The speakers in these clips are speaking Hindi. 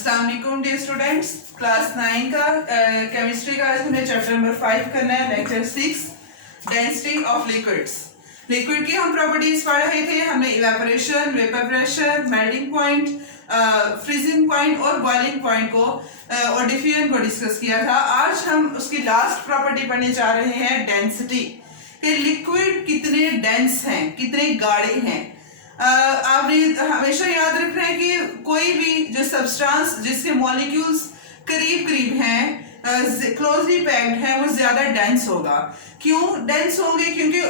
अस्सलाम वालेकुम डियर स्टूडेंट्स, क्लास 9 का केमिस्ट्री का आज हमें चैप्टर नंबर 5 करना है, lecture 6 density of liquids. Liquid की हम प्रॉपर्टीज पढ़ रहे थे। हमने evaporation, vapour pressure, melting point, freezing point और बॉइलिंग पॉइंट को और डिफ्यूजन को डिस्कस किया था। आज हम उसकी लास्ट प्रॉपर्टी पढ़ने जा रहे हैं, डेंसिटी, कि लिक्विड कितने डेंस हैं, कितने गाढ़े हैं। आपने हमेशा याद रखना है कि कोई भी जो सब्सटेंस जिसके मॉलिक्यूल्स करीब करीब हैं, क्लोजली पैक्ड हैं, वो ज्यादा डेंस होगा। क्यों डेंस होंगे? क्योंकि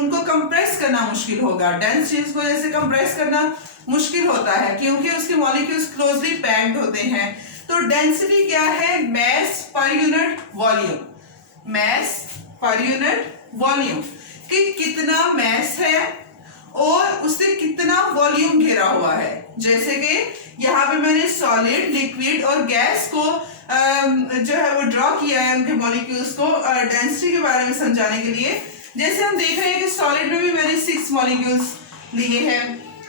उनको कंप्रेस करना मुश्किल होगा। डेंस चीज को जैसे कंप्रेस करना मुश्किल होता है क्योंकि उसके मॉलिक्यूल्स क्लोजली पैक्ड होते हैं। तो डेंसिटी क्या है? मैस पर यूनिट वॉल्यूम। मैस पर यूनिट वॉल्यूम, कि कितना मैस है और उससे कितना वॉल्यूम घिरा हुआ है। जैसे कि यहाँ पे मैंने सॉलिड, लिक्विड और गैस को जो है वो ड्रॉ किया है, उनके मॉलिक्यूल्स को डेंसिटी के बारे में समझाने के लिए। जैसे हम देख रहे हैं कि सॉलिड में भी मैंने 6 मॉलिक्यूल्स लिए हैं,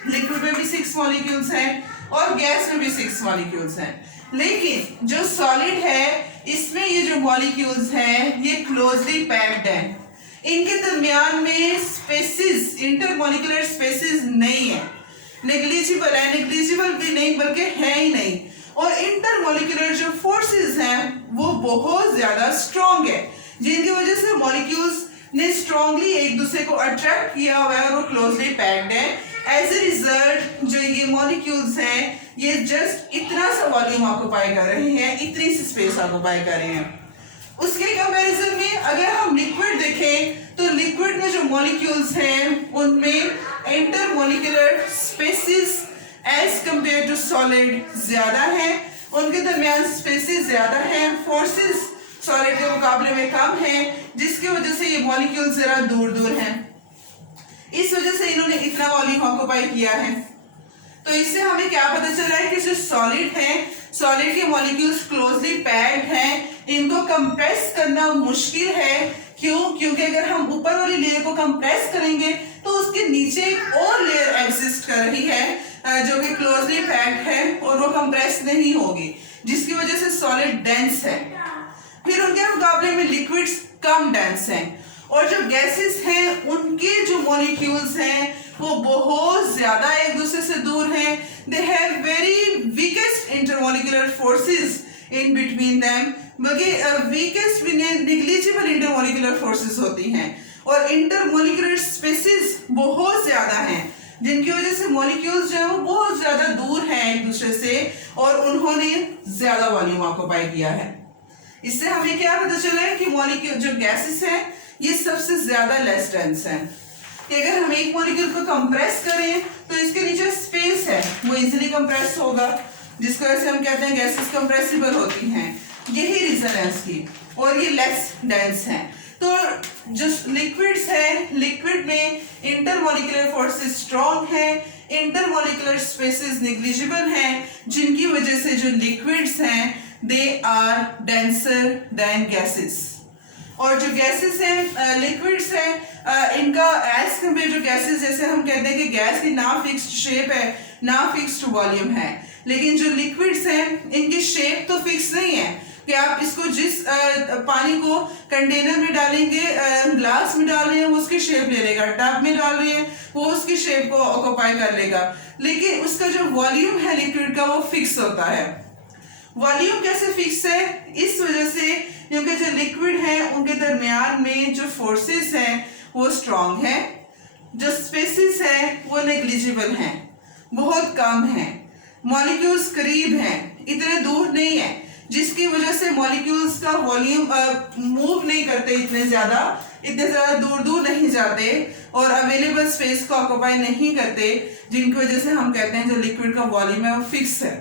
लिक्विड में भी 6 मॉलिक्यूल्स हैं और गैस में भी 6 मॉलिक्यूल्स हैं। लेकिन जो सॉलिड है इसमें ये जो मॉलिक्यूल्स हैं ये क्लोजली पैक्ड हैं। इनके दरमियान में स्पेसिस, इंटरमॉलिक्यूलर स्पेसिस नहीं है, नेग्लिजिबल है, नेग्लिजिबल भी नहीं बल्कि है ही नहीं। और इंटरमॉलिक्यूलर जो फोर्सेस हैं वो बहुत ज्यादा स्ट्रॉन्ग है, जिनकी वजह से मॉलिक्यूल्स ने स्ट्रॉन्गली एक दूसरे को अट्रैक्ट किया हुआ है और वो क्लोजली पैक्ड है। एज ए रिजल्ट जो ये मॉलिक्यूल्स हैं ये जस्ट इतना सा वॉल्यूम ऑक्यूपाई कर रहे हैं, इतनी सी स्पेस ऑक्यूपाई कर रहे हैं। उसके कंपैरिजन में अगर हम लिक्विड देखें तो लिक्विड में जो मॉलिक्यूल्स हैं उनमें intermolecular spaces as compare to solid ज्यादा है, उनके दरमियान स्पेसिस ज्यादा है, फोर्सेस सॉलिड के मुकाबले में कम है, जिसकी वजह से ये मॉलिक्यूल जरा दूर दूर हैं। इस वजह से इन्होंने इतना वॉल्यूम ऑक्यूपाई किया है। तो इससे हमें क्या पता चला है कि जो सॉलिड है, सॉलिड के मॉलिक्यूल्स क्लोजली पैक्ड हैं, इनको कंप्रेस करना मुश्किल है। क्यों? क्योंकि अगर हम ऊपर वाली लेयर को कंप्रेस करेंगे तो उसके नीचे एक और लेयर एग्जिस्ट कर रही है जो कि क्लोजली पैक्ड है और वो कंप्रेस नहीं होगी, जिसकी वजह से सॉलिड डेंस है। फिर उनके मुकाबले में लिक्विड्स कम डेंस हैं और जो गैसेस हैं उनके जो मॉलिक्यूल्स हैं वो बहुत ज्यादा एक दूसरे से दूर हैं। They have very weakest intermolecular forces in between them, बल्कि वीकेस्ट भी नेग्लिजिबल इंटरमॉलिक्यूलर फोर्सेस होती हैं और इंटरमॉलिक्यूलर स्पेसिस बहुत ज्यादा हैं, जिनकी वजह से मॉलिक्यूल्स जो है वो बहुत ज्यादा दूर हैं एक दूसरे से और उन्होंने ज्यादा वॉल्यूम ऑक्यूपाई किया है। इससे हमें क्या पता चला है कि मॉलिक्यूल जो गैसेस हैं ये सबसे ज्यादा लेस डेंस हैं। कि अगर हम एक मॉलिक्यूल को कंप्रेस करें तो इसके नीचे स्पेस है वो इजीली कंप्रेस होगा, जिसकी वजह से हम कहते हैं गैसेस कंप्रेसिबल होती हैं। यही रीजन है इसकी, और ये लेस डेंस हैं। तो जो लिक्विड्स हैं, लिक्विड में इंटरमॉलिक्यूलर फोर्सेस स्ट्रॉन्ग है, इंटरमॉलिक्यूलर स्पेसेस नेग्लिजिबल हैं, जिनकी वजह से जो लिक्विड्स हैं they are denser than gases. और जो गैसेस हैं, लिक्विड्स हैं, इनका एज कंपेयर जो गैसेस, जैसे हम कहते हैं कि गैस की ना फिक्स्ड शेप है ना फिक्स्ड वॉल्यूम है, लेकिन जो लिक्विड्स हैं इनकी शेप तो फिक्स नहीं है कि आप इसको जिस पानी को कंटेनर में डालेंगे, ग्लास में डाल रहे हैं वो उसकी शेप ले लेगा, टब में डाल रहे हैं वो उसकी शेप को ऑक्यूपाई कर लेगा, लेकिन उसका जो वॉल्यूम है लिक्विड का वो फिक्स होता है। वॉल्यूम कैसे फिक्स है? इस वजह से क्योंकि जो लिक्विड है उनके दरमियान में जो फोर्सेस हैं वो स्ट्रॉन्ग है, जो स्पेसिस है वो नेग्लिजिबल हैं, बहुत कम हैं, मॉलिक्यूल्स करीब हैं, इतने दूर नहीं है, जिसकी वजह से मॉलिक्यूल्स का वॉल्यूम मूव नहीं करते, इतने ज्यादा दूर दूर नहीं जाते और अवेलेबल स्पेस को ऑक्यूपाई नहीं करते, जिनकी वजह से हम कहते हैं जो लिक्विड का वॉल्यूम है वो फिक्स है।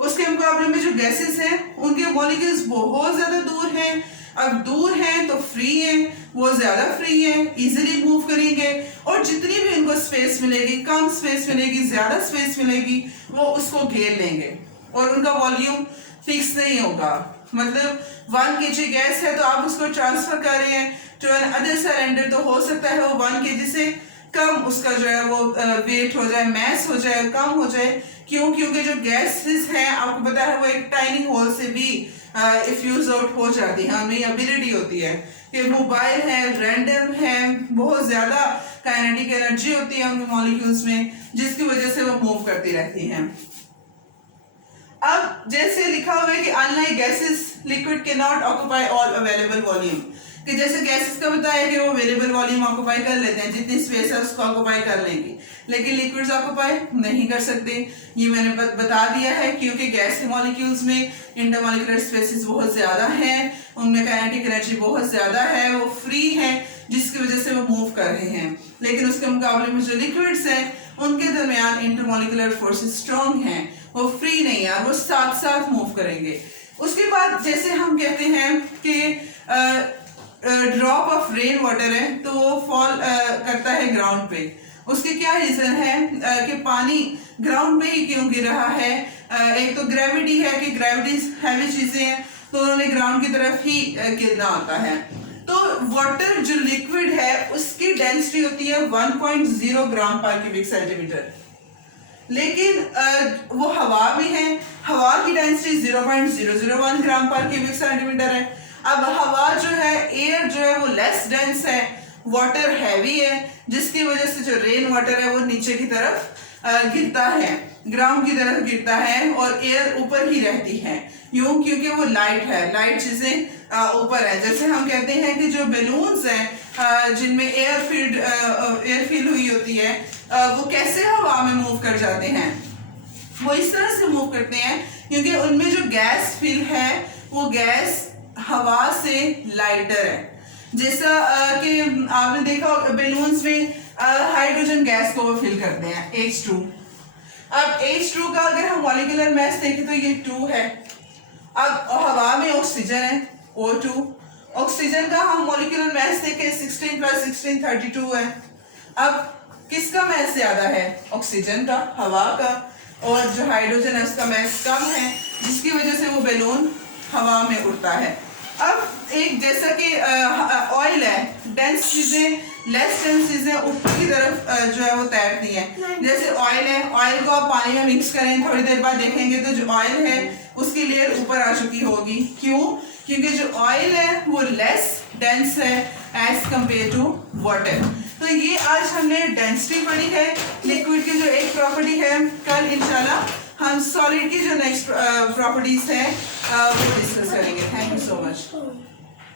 उसके मुकाबले में जो गैसेस हैं उनके मॉलिक्यूल्स बहुत ज्यादा दूर हैं। अब दूर हैं तो फ्री हैं, वो ज्यादा फ्री हैं, इजीली मूव करेंगे और जितनी भी उनको स्पेस मिलेगी, कम स्पेस मिलेगी ज्यादा स्पेस मिलेगी, वो उसको घेर लेंगे और उनका वॉल्यूम फिक्स नहीं होगा। मतलब 1 kg गैस है तो आप उसको ट्रांसफर कर रहे हैं टू एन अदर सिलेंडर, तो हो सकता है वो 1 kg से कम उसका जो है वो वेट हो जाए, मैस हो जाए, कम हो जाए, क्यों? क्योंकि जो गैसेस हैं आपको पता है वो एक टाइनी होल से भी इफ्यूज आउट हो जाती है, हमें एबिलिटी होती है कि मोबाइल है, रैंडम है, बहुत ज्यादा काइनेटिक एनर्जी होती है उनके मॉलिक्यूल्स में, जिसकी वजह से वो मूव करती रहती हैं। अब जैसे लिखा हुआ है कि unlike gases liquid can not occupy all available volume, कि जैसे गैसेस का बताया कि वो अवेलेबल वॉल्यूम ऑक्यूपाई कर लेते हैं, जितनी स्पेस है उसको ऑक्यूपाई कर लेंगे, लेकिन लिक्विड्स ऑक्यूपाई नहीं कर सकते। ये मैंने बता दिया है क्योंकि गैस के मॉलिक्यूल्स में इंटरमॉलिक्यूलर स्पेसेस बहुत ज्यादा हैं, उनमें काइनेटिक एनर्जी बहुत ज्यादा है, वो फ्री है, जिसकी वजह से वो मूव कर रहे हैं। लेकिन उसके मुकाबले में जो लिक्विड्स हैं उनके दरमियान इंटरमॉलिक्यूलर फोर्सेस स्ट्रॉन्ग हैं, वो फ्री नहीं है, वो साथ साथ मूव करेंगे। उसके बाद जैसे हम कहते हैं कि ड्रॉप ऑफ रेन वाटर है तो वो फॉल करता है ग्राउंड पे, उसके क्या रीजन है कि पानी ग्राउंड पे ही क्यों गिर रहा है? एक तो ग्रेविटी है कि ग्रेविटी हैवी चीजें हैं तो उन्होंने ग्राउंड की तरफ ही गिरना होता है। तो वाटर जो लिक्विड है उसकी डेंसिटी होती है 1.0 ग्राम पर क्यूबिक सेंटीमीटर, लेकिन वो हवा में है, हवा की डेंसिटी 0.001 ग्राम पर क्यूबिक सेंटीमीटर है। अब हवा जो है, एयर जो है वो लेस डेंस है, वाटर हैवी है, जिसकी वजह से जो रेन वाटर है वो नीचे की तरफ गिरता है, ग्राउंड की तरफ गिरता है और एयर ऊपर ही रहती है। यूं क्योंकि वो लाइट है, लाइट चीजें ऊपर है। जैसे हम कहते हैं कि जो बैलून्स हैं जिनमें एयर फिल हुई होती है, वो कैसे हवा में मूव कर जाते हैं? वो इस तरह से मूव करते हैं क्योंकि उनमें जो गैस फिल है वो गैस हवा से लाइटर है। जैसा कि आपने देखा बैलून्स में हाइड्रोजन गैस को वो फिल करते हैं, H2। अब H2 का अगर हम मॉलिक्यूलर मास देखें तो ये 2 है। अब हवा में ऑक्सीजन है, O2। ऑक्सीजन का हम मॉलिक्यूलर मास देखें 16 + 16 32 है। अब किसका मास ज्यादा है? ऑक्सीजन का, हवा का, और जो हाइड्रोजन है उसका मास कम है, जिसकी वजह से वो बैलून हवा में उड़ता है। अब एक जैसा कि ऑयल है, डेंस चीजें, लेस डेंस चीजें ऊपर की तरफ जो है वो तैरती हैं। जैसे ऑयल है, ऑयल को आप पानी में मिक्स करें, थोड़ी देर बाद देखेंगे तो जो ऑयल है उसकी लेयर ऊपर आ चुकी होगी। क्यों? क्योंकि जो ऑयल है वो लेस डेंस है एज कंपेयर टू वाटर। तो ये आज हमने डेंसिटी पढ़ी है लिक्विड की, जो एक प्रॉपर्टी है। कल इंशाल्लाह हम सॉलिड की जो नेक्स्ट प्रॉपर्टीज हैं वो डिस्कस करेंगे। Thank you so much.